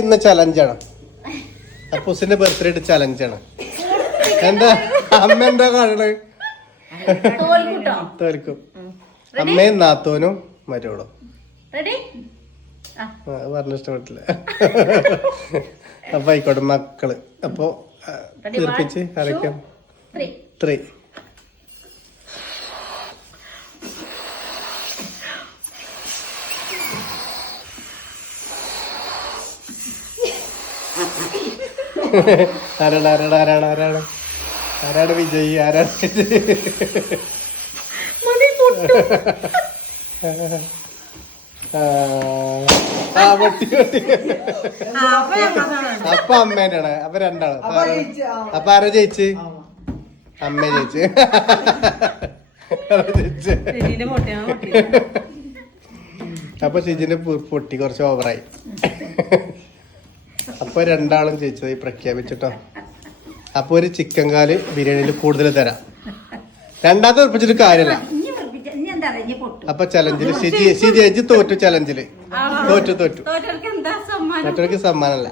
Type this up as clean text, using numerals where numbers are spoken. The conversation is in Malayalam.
ഇന്ന് ചലഞ്ചാണ്. അപ്പൂസിന്റെ ബർത്ത്ഡേ ചലഞ്ചാണ്. എന്താ അമ്മ എന്താ കാണണേ? തോൽക്കും. അമ്മയും നാത്തോനും മരോളും. പറഞ്ഞ ഇഷ്ടപ്പെട്ടില്ല. അപ്പൊ ആയിക്കോട്ടെ മക്കള്. അപ്പൊ തീർപ്പിച്ച് കളിക്കാം. 3 ആരാണ് വിജയി? ആരാണ് അപ്പൊ അമ്മേന്റെ ആണ്. അപ്പൊ രണ്ടാള്. അപ്പൊ ആരോ ജയിച്ച്? അമ്മ ജയിച്ച്. അപ്പൊ ഷിജിന്റെ പൊട്ടി കുറച്ച് ഓവറായി. അപ്പൊ രണ്ടാളും ജയിച്ചതായി പ്രഖ്യാപിച്ചിട്ടോ. അപ്പൊ ഒരു ചിക്കൻ കാല് ബിരിയാണിയിൽ കൂടുതൽ തരാം. രണ്ടാമത്തെ ഉറപ്പിച്ചിട്ട് കാര്യമില്ല. അപ്പൊ ചലഞ്ചില് ഷിജി തോറ്റു. ചലഞ്ചില് തോറ്റു. മറ്റവർക്ക് സമ്മാനല്ല.